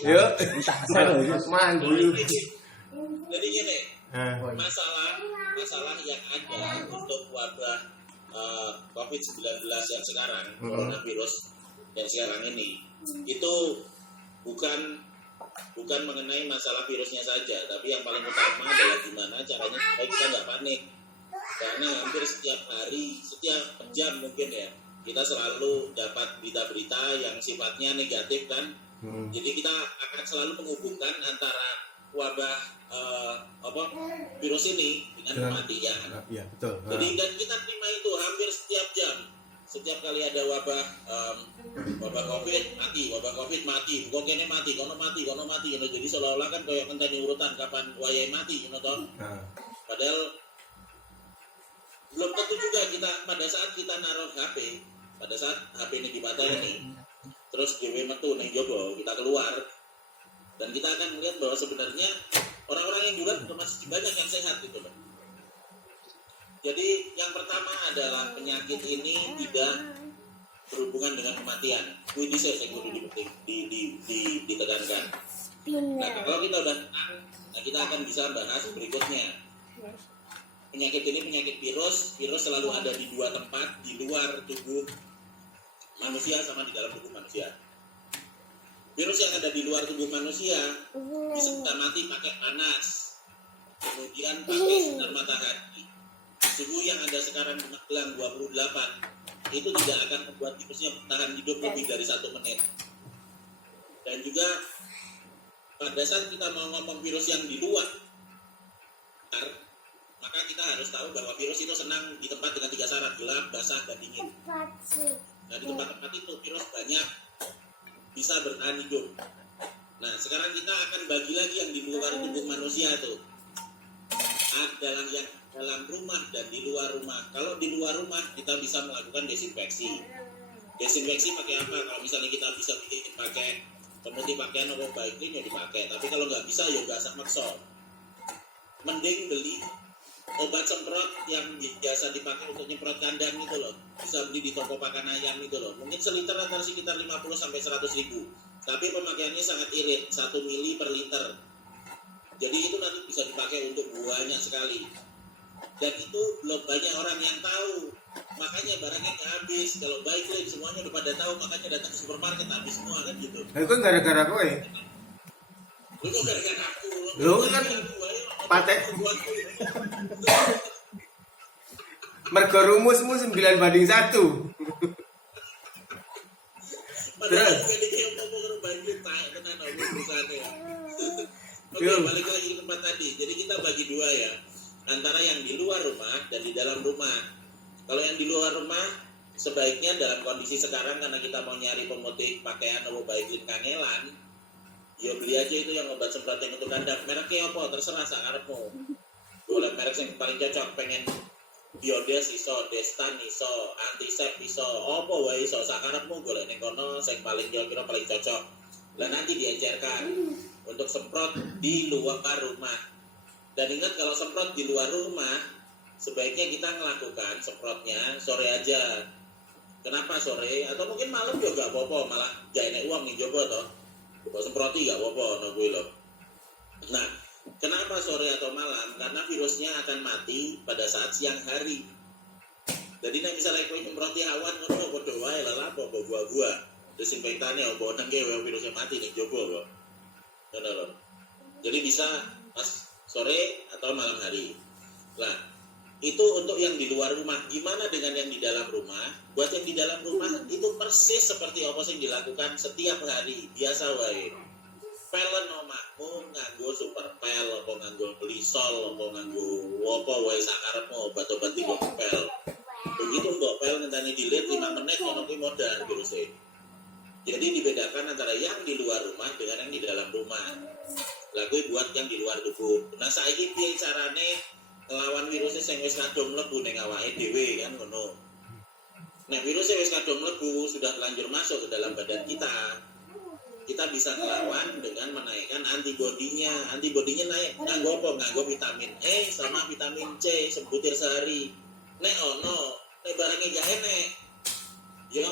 Yo, manggul. Jadi gini, masalah yang ada untuk wabah COVID-19 yang sekarang, coronavirus yang sekarang ini, itu bukan mengenai masalah virusnya saja, tapi yang paling utama adalah gimana caranya supaya kita nggak panik. Karena hampir setiap hari, setiap jam mungkin ya, kita selalu dapat berita-berita yang sifatnya negatif kan. Jadi kita akan selalu menghubungkan antara wabah virus ini dengan kematian. Iya, betul. Jadi dan kita terima itu hampir setiap jam. Setiap kali ada wabah COVID mati, kok kene mati, kono mati, you know. Jadi seolah-olah kan kayak ngenteni urutan kapan wayai mati, you know, toh. Padahal belum tentu juga kita pada saat kita naruh HP, pada saat HP ini dipatahin nih, terus dhewe metu ning jowo, kita keluar dan kita akan melihat bahwa sebenarnya orang-orang yang juga masih banyak yang sehat gitu loh. Jadi yang pertama adalah penyakit ini tidak berhubungan dengan kematian. Ini saya kudu ditekankan. Nah, kalau kita udah tenang, nah kita akan bisa bahas berikutnya. Penyakit ini penyakit virus selalu ada di dua tempat, di luar tubuh manusia sama di dalam tubuh manusia. Virus yang ada di luar tubuh manusia bisa kita mati pakai panas, kemudian pakai sinar matahari. Suhu yang ada sekarang di Magelang 28 itu tidak akan membuat virusnya bertahan hidup lebih dari 1 menit. Dan juga pada saat kita mau ngomong virus yang di luar, maka kita harus tahu bahwa virus itu senang di tempat dengan 3 syarat, gelap, basah, dan dingin. Nah, di tempat-tempat itu virus banyak bisa bertahan hidup. Nah, sekarang kita akan bagi lagi yang di luar tubuh manusia tuh. Adalah yang dalam rumah dan di luar rumah. Kalau di luar rumah kita bisa melakukan desinfeksi. Desinfeksi pakai apa? Kalau misalnya kita bisa pakai pemutih pakaian atau baik clean ya dipakai. Tapi kalau nggak bisa ya nggak usah maksa. Mending beli obat semprot yang biasa dipakai untuk nyemprot kandang gitu loh. Bisa beli di toko pakan ayam gitu loh. Mungkin seliter antara sekitar 50 sampai 100 ribu. Tapi pemakaiannya sangat irit, 1 mili per liter. Jadi itu nanti bisa dipakai untuk banyak sekali. Dan itu belum banyak orang yang tahu. Makanya barangnya nggak habis. Kalau baik clean semuanya udah pada tahu, makanya datang ke supermarket habis semua kan gitu. Itu kan gara-gara kowe. Lu kok gara-gara aku? Lu kan patek mergo rumusmu 9:1. Padahal bukan dikira ngomong banjir taek tenan urusannya. Oke, balik lagi ke tempat tadi. Jadi kita bagi dua ya, antara yang di luar rumah dan di dalam rumah. Kalau yang di luar rumah sebaiknya dalam kondisi sekarang karena kita mau nyari pemutih pakaian atau baiklin kangelan, ya beli aja itu yang obat semprot yang untuk kandang. Mereknya apa? Terserah sakarepmu. Boleh merek yang paling cocok, pengen Biodes iso, Destan iso, Antisep iso, apa wae iso sakarepmu golek ning kono sing paling kira-kira paling cocok. Lah nanti diencerkan untuk semprot di luar rumah. Dan ingat kalau semprot di luar rumah, sebaiknya kita melakukan semprotnya sore aja. Kenapa sore? Atau mungkin malam juga gak apa-apa, malah gak enak uang nih coba toh. Kok semproti gak apa-apa no gue loh. Nah, kenapa sore atau malam? Karena virusnya akan mati pada saat siang hari. Jadi nek misalnya kowe semproti awan ngono padha wae lah apa buah-buah. Desinfektane opo nang virusnya mati ning jowo kok. Ngono lho. Jadi bisa pas sore atau malam hari. Nah, itu untuk yang di luar rumah. Gimana dengan yang di dalam rumah? Buat yang di dalam rumah itu persis seperti apa sih yang dilakukan setiap hari. Biasa wae. Pelen omahmu nganggo super pel, apa nganggo lisol, apa nganggo apa wae sakarepmu obat-obat tipe pel. Begitu mbok pel ngenteni dilit 5 menit ngono kuwi modal virusnya. Jadi dibedakan antara yang di luar rumah dengan yang di dalam rumah. Lah kuwi buat yang di luar tubuh. Nah saiki piye carane nglawan virusnya sing wis kadung mlebu ning awake dhewe kan ngono. Nek virusnya wis kadung mlebu sudah terlanjur masuk ke dalam badan kita bisa ngelawan dengan menaikkan antibodinya. Antibodinya naik nganggo apa? Nganggo vitamin E sama vitamin C sebutir sehari. Nek ono, nek barangnya gak enek. Ya,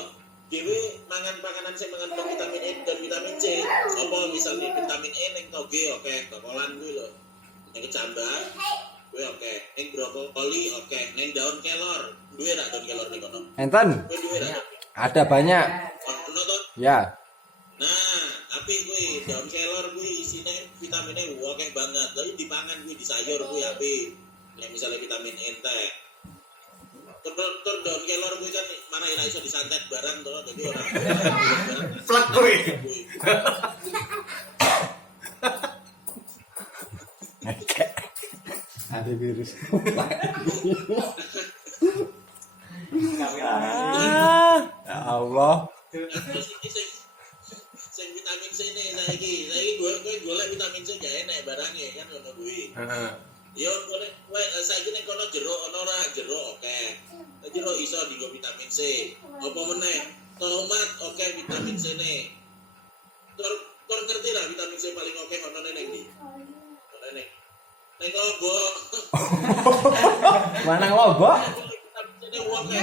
dewe mangan panganan sing mengandung vitamin E dan vitamin C. Apa misalnya vitamin E ning toge oke, tokolan kuwi lho. Ning kecambah kuwi oke, ning brokoli oke, ning daun kelor. Duwe ra daun kelor ning kono? Enten Kuwi duwe ra? ada banyak. Ono to? Ya. Nah, apik kuwi daun kelor kuwi isine vitamine oke banget. Tapi dipangan kuwi di sayur kuwi apik. Nek misalnya vitamin E entek. Tur daun kelor kuwi kan mana ora iso disantet barang to, dadi ora. Plak kowe. Ada virus. Ya Allah. Terus iki sing vitamin C ne saiki gue golek vitamin C gak enak barangnya kan ngono kuwi. Heeh. Yo golek kowe saiki ning kono jeruk ono ora jeruk oke. Jeruk iso digo vitamin C. Apa meneh? Tomat oke vitamin C ne. Tur ngerti lah vitamin C paling oke ono ning ndi? Ono ning Lombok. Mana Lombok? Vitamin C ne oke.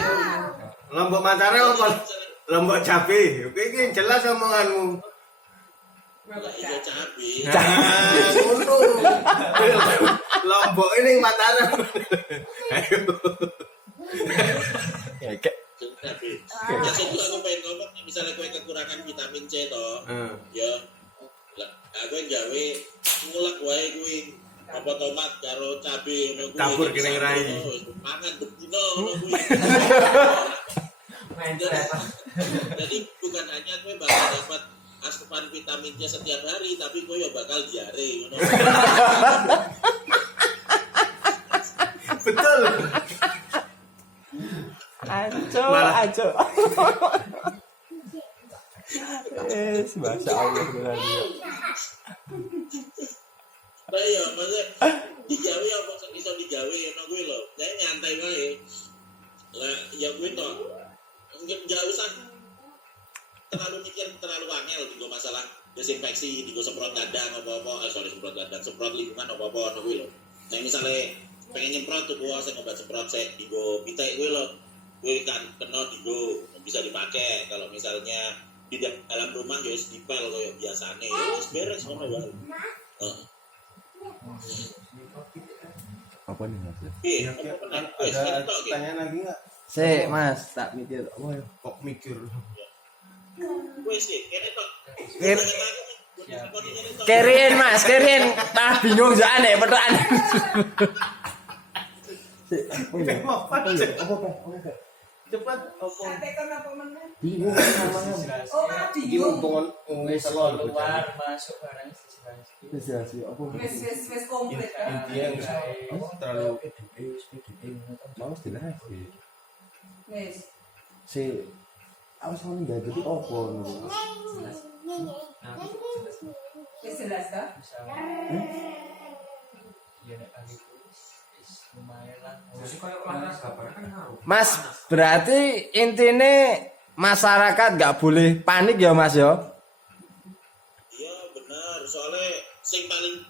Lombok Mataram apa? Lombok cabe. Oke iki jelas omonganmu. Lah iya cabe. Nah, ngono. Lombok ini Mataram. Ayo. Cabe. Maksud aku pengen ngomong misalnya kowe kekurangan vitamin C to. Ya. Lah aku gawe ngulek wae kuwi apa tomat karo cabe ngono kuwi. Kabur kene rai. Mangan bendino ngono kuwi. Jadi bukan hanya kowe bakal dapat asupan vitamin C setiap hari, tapi kowe ya bakal diare ngono. Betul. Aco. Masya Allah benar dia. Lah ya, maksudnya digawe apa sing iso digawe ngono kuwi lho. Nek nyantai wae. Lah ya kuwi to. Enggak usah terlalu mikir terlalu angel digo masalah desinfeksi, digo semprot kandang apa-apa, semprot lingkungan apa-apa ngono kuwi lho. Nek misale pengen nyemprot tuh gua sing obat semprot sik digo pitik kuwi lho. Kuwi kan kena digo bisa dipakai kalau misalnya di dalam rumah ya wis dipel koyo biasane. Ya wis beres ngono wae. Apa nih Mas? Iya, Ada pertanyaan lagi enggak? Sik, Mas, tak mikir apa ya? Kok mikir? Wes sih, kene tok. Kerin Mas, kerin. Tah bingung jane petukan. Apa? Cepat opo? Bingung namanya. Iki mumpung wis keluar masuk barang Wis ya sih, apa? Wes komplit kan. Intinya terlalu Mas jelas. Wes. Si awas mau nggak jadi apa nih? Wes jelas kan? Mas, berarti intinya masyarakat nggak boleh panik ya Mas ya? Iya benar, soalnya sing paling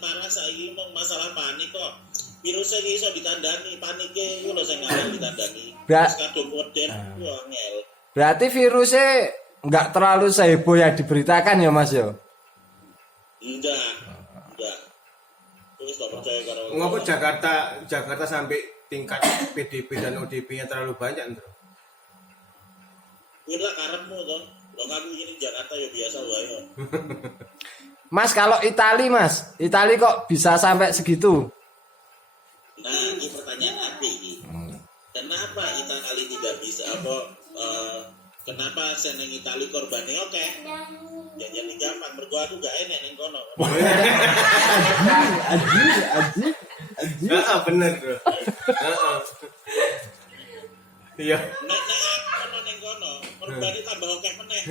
parah saiki mung masalah panik kok. Virusnya iki iso ditandani, panike iku lho sing ngawal ditandani. Wis kadung modern ku angel. Berarti virusnya nggak terlalu seheboh yang diberitakan ya Mas ya? Enggak. Terus gak percaya karo ngapa Jakarta sampai tingkat PDP dan ODP-nya terlalu banyak, Ndro? kuwi lah karepmu to. Lho aku ini Jakarta ya biasa wae. Mas kalau Itali kok bisa sampai segitu? Nah, ini pertanyaan apa ini? Kenapa Itali tidak bisa kenapa seneng Itali korbannya oke? Jadi gampang, mergo aku gak enek ning kono. Aji. Heeh, bener, Bro. Heeh. Iya. Nek kono ning kono, korbane tambah oke meneh.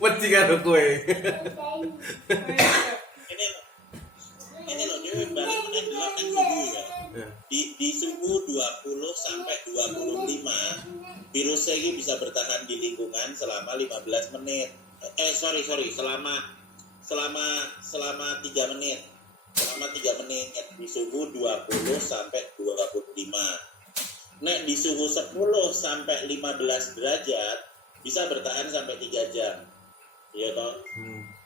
Wedi karo kowe. Ini loh, dia balik meneh delok nang suhu ya. Di suhu 20 sampai 25 virusnya ini bisa bertahan di lingkungan selama 15 menit. Selama 3 menit. Selama 3 menit di suhu 20 sampai 25. nek di suhu 10 sampai 15 derajat bisa bertahan sampai 3 jam. Iya toh?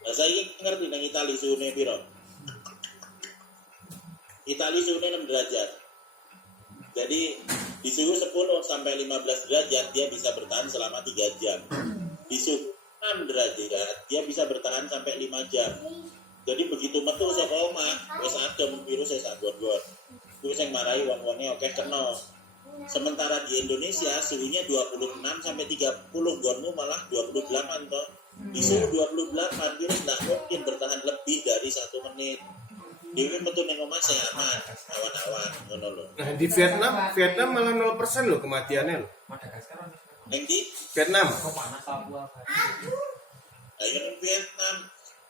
Nah, saya ngerti nang Itali suhunya piro? Itali suhunya 6 derajat. Jadi di suhu 10 sampai 15 derajat dia bisa bertahan selama 3 jam. Di suhu 6 derajat dia bisa bertahan sampai 5 jam. Jadi begitu metu saka omah wis adem virus wis anggon-gon. Kuwi sing marai wong-wonge akeh kena. Sementara di Indonesia suhunya 26 sampai 30, gonmu malah 28 toh. Di suhu 28 virus tidak mungkin bertahan lebih dari 1 menit. Dewi metu ning omah sing aman, awan-awan ngono lho. Nah, di Vietnam malah 0% loh kematiannya loh. Ning di Vietnam. ayo ning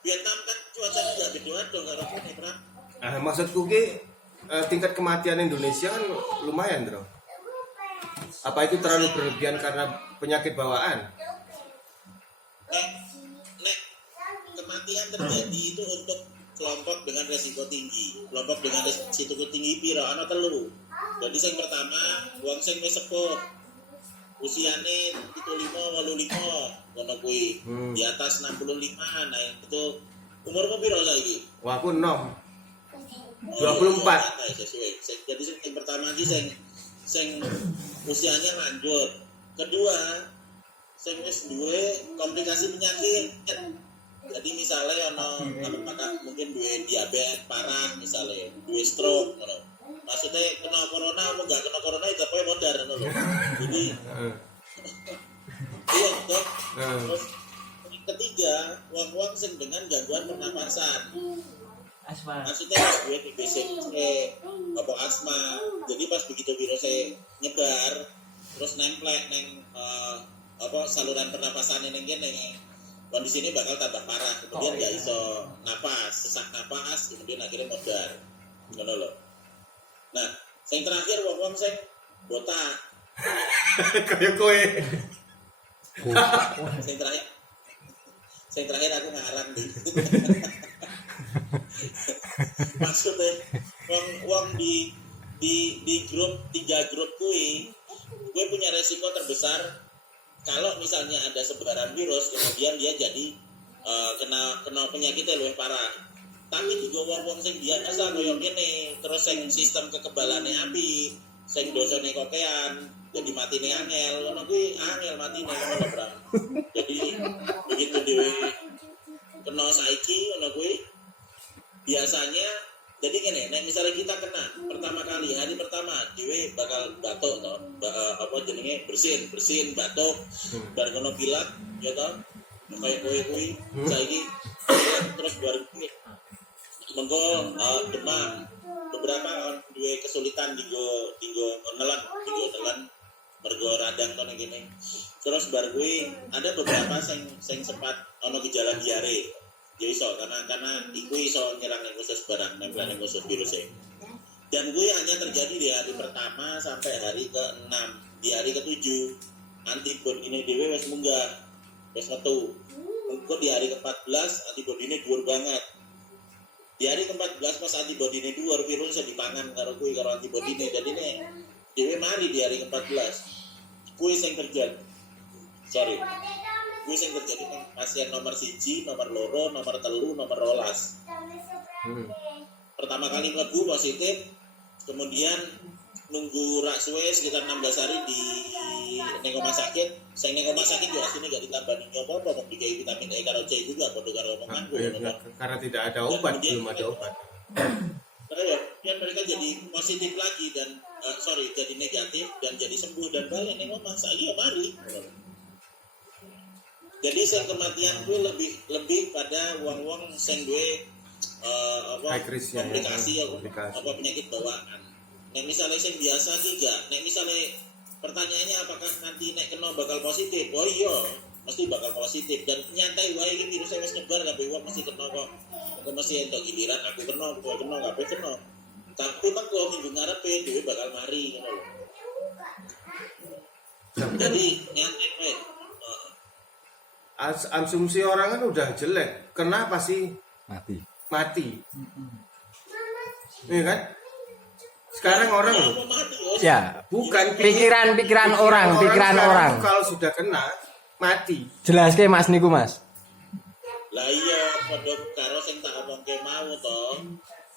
Vietnam kan cuacanya enggak beda-beda karo kene, Pram. Nah, maksudku ki tingkat kematian Indonesia kan lumayan, Bro. Apa itu terlalu berlebihan karena penyakit bawaan? Nek kematian terjadi itu untuk kelompok dengan resiko tinggi. Kelompok dengan resiko tinggi piro ana telu. Jadi sing pertama wong sing wis sepuh. Usiane 75 85 ngono kuwi. Di atas 65. Nah itu umurmu piro saiki? Wah, aku 6. Oh, 24. Nah, sesuai. Jadi yang pertama iki sing usianya lanjut. Kedua, sing wis duwe komplikasi penyakit. Jadi misalnya apakah mungkin duwe diabetes parah misalnya, duwe stroke ngono. Maksudnya kena corona apa enggak kena corona itu apa modar ngono lho. Jadi iya toh. Terus ketiga, wong-wong sing dengan gangguan pernapasan. Asma. Maksudnya gue TBC apa asma. Jadi pas begitu virusnya nyebar terus nemplek neng apa saluran pernapasan neng kene kondisi ini bakal tambah parah. Kemudian nggak iso napas, sesak napas, kemudian akhirnya modar. Ngono lho. Nah, yang terakhir wong-wong sing botak. Kayak kowe. Yang terakhir aku ngarang nih. Maksudnya wong di grup 3 grup gue punya resiko terbesar kalau misalnya ada sebaran virus kemudian dia jadi kena penyakitnya lebih parah. Tapi juga wong sing biasa koyo kene terus sing sistem kekebalannya api, sing dosane kokean, jadi matine angel, ngono kuwi angel matine ngono Bro. Jadi begitu dhewe kena saiki ngono kuwi biasanya jadi gini, nah misalnya kita kena pertama kali hari pertama dewe bakal batuk toh, apa jenenge bersin batuk, bar kono pilek ya toh, kayak kowe saiki terus baru mengko demam beberapa duwe kesulitan dinggo nelan mergo radang kono gini. Terus bar kuwi ada beberapa sing sempat ono gejala diare. Ya iso karena iku iso nyerang yang khusus barang nempel yang khusus virusnya. Dan gue hanya terjadi di hari pertama sampai hari ke-6. Di hari ke-7 antibodi ini dewe wis munggah, wis metu. Engko di hari ke-14 antibodi ini dhuwur banget. Di hari ke-14 pas antibodi ini dhuwur virus bisa dipangan karo kuwi karo antibodi ini. Jadi ini dewe mari di hari ke-14. Kuwi sing terjadi. Gue sing terjadi pasien nomor 1, nomor 2, nomor 3, nomor 12. Pertama kali mlebu positif, kemudian nunggu rak suwe sekitar 16 hari di ning rumah sakit. Sing ning rumah sakit yo asline gak ditambani apa-apa, kok dikai vitamin E karo C juga padha karo omonganku. Karena tidak ada obat, belum ada obat. Karena ya mereka jadi positif lagi dan jadi negatif dan jadi sembuh dan balik ning omah saiki yo mari. Jadi sing kematian gue lebih pada wong-wong sing duwe komplikasi apa penyakit bawaan. Nek misalnya sing biasa tidak, nek misalnya pertanyaannya apakah nanti nek kena bakal positif? Oh iya, mesti bakal positif dan nyantai wae iki virusnya wis nyebar kabeh wong mesti kena kok. Kok mesti entuk giliran aku kena kabeh kena. Tapi mengko minggu ngarepe dhewe bakal mari ngono lho. Jadi nyantai wae. Asumsi orang kan udah jelek. Kenapa sih Mati. Iya kan? Sekarang orang loh. Mau mati Os. Ya, Bukan pikiran orang sekarang tuh kalau sudah kena mati. jelas ke Mas niku Mas. Lah iya padha karo sing tak omongke mau to.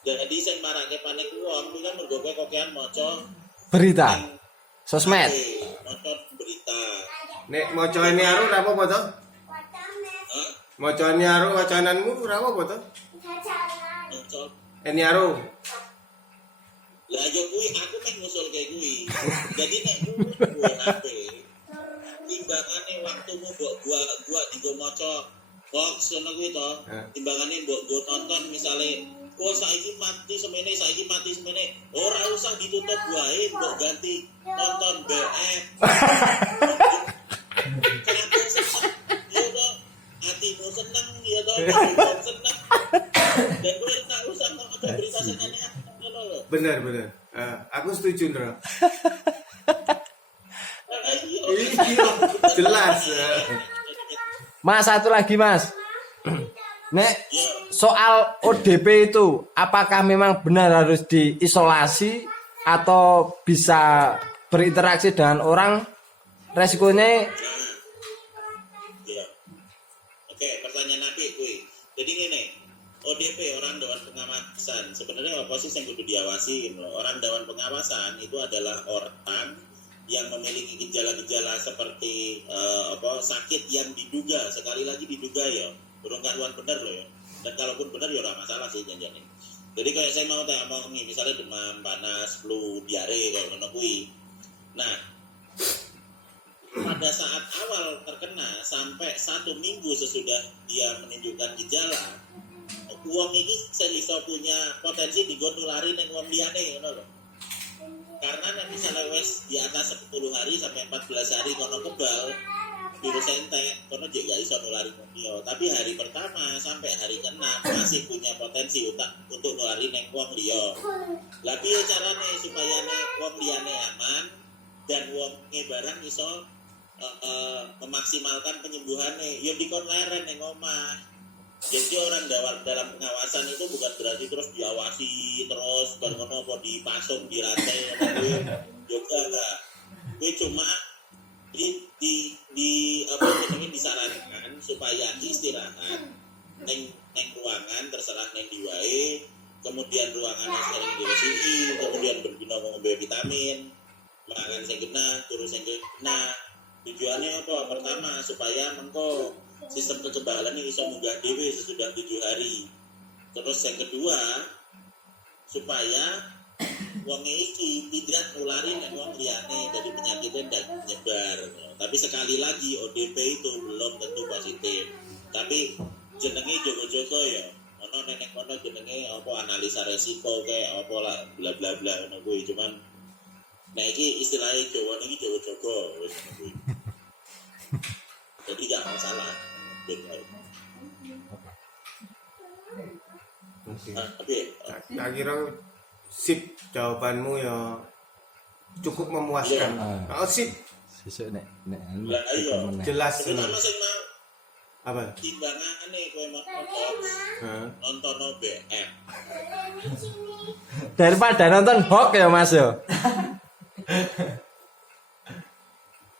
Jadi sing marake panik wong kuwi kan mergo kowe kokean maca Berita sosmed. maca berita. Nek mocone aru ora apa-apa to? Hah? Mocone aru wacananmu ora apa-apa to? Maca. Ini aru. Lah yo kuwi aku meh ngusul kayak kuwi. Jadi nek kuwi HP timbangane waktumu mbok gua digo maca hoax ngono kuwi to. Timbangane mbok go nonton misale oh saiki mati semene ora usah ditutup wae mbok ganti nonton BF. Kenapa seneng? Ya toh hatimu seneng ya toh kamu seneng. Dan gue tak usah maca berita senengnya ngono lho. Bener. Aku setuju, Ndro. Iya, jelas. Mas satu lagi Mas. Nek soal ODP itu apakah memang benar harus diisolasi atau bisa berinteraksi dengan orang resikonya? Iya. Oke, pertanyaan nabi kuwi. Jadi ngene, ODP orang Dewan Pengawasan. Sebenarnya apa sih yang kudu diawasi gitu loh. Orang Dewan Pengawasan itu adalah orang yang memiliki gejala-gejala seperti sakit yang diduga, sekali lagi diduga ya. Burung karuan bener loh ya. Dan kalaupun bener ya ora masalah sih janjane. Jadi kayak saya mau tak omongi misalnya demam, panas, flu, diare kayak ngono kuwi. Nah, pada saat awal terkena sampai 1 minggu sesudah dia menunjukkan gejala, wong iki iso punya potensi digo nulari ning wong liyane ngono lho. Karena nek misalnya wis di atas 10 hari sampai 14 hari kono kebal, virus entek, kono juga iso nulari wong liya. Tapi hari pertama sampai hari ke-6 masih punya potensi untuk nulari ning wong liya. Lah piye carane supaya nek wong liyane aman dan wong barang iso memaksimalkan penyembuhannya? Ya dikon leren ning omah. Jadi orang dalam pengawasan itu bukan berarti terus diawasi terus berkono apa dipasung di rantai juga enggak. Gue cuma disarankan supaya istirahat neng ruangan terserah neng diwae, kemudian ruangannya sering diresiki, kemudian berguna ngombe vitamin, makan sing genah, turu sing genah. Tujuannya apa? Pertama supaya mengko sistem kekebalan ini bisa munggah dhewe sesudah 7 hari. Terus yang kedua supaya wong iki tidak nulari nek wong liyane, jadi penyakitnya tidak menyebar. Tapi sekali lagi ODP itu belum tentu positif. Tapi jenenge jogo-jogo ya. Ono nenek ono jenenge apa analisa resiko kayak apa lah bla bla bla ngono kuwi. Cuman nah iki istilahnya Jawa niki jogo-jogo wis ngono kuwi. Jadi gak masalah. Tak kira sip jawabanmu ya cukup memuaskan. Oh sip. Sesuk nek Lah iya. Jelas. Sebenarnya sing mau Apa? timbangane kowe mau nonton BF. Daripada nonton hoax ya Mas yo.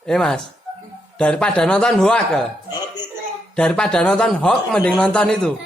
Mas, daripada nonton hoax. Daripada nonton hoax mending nonton itu.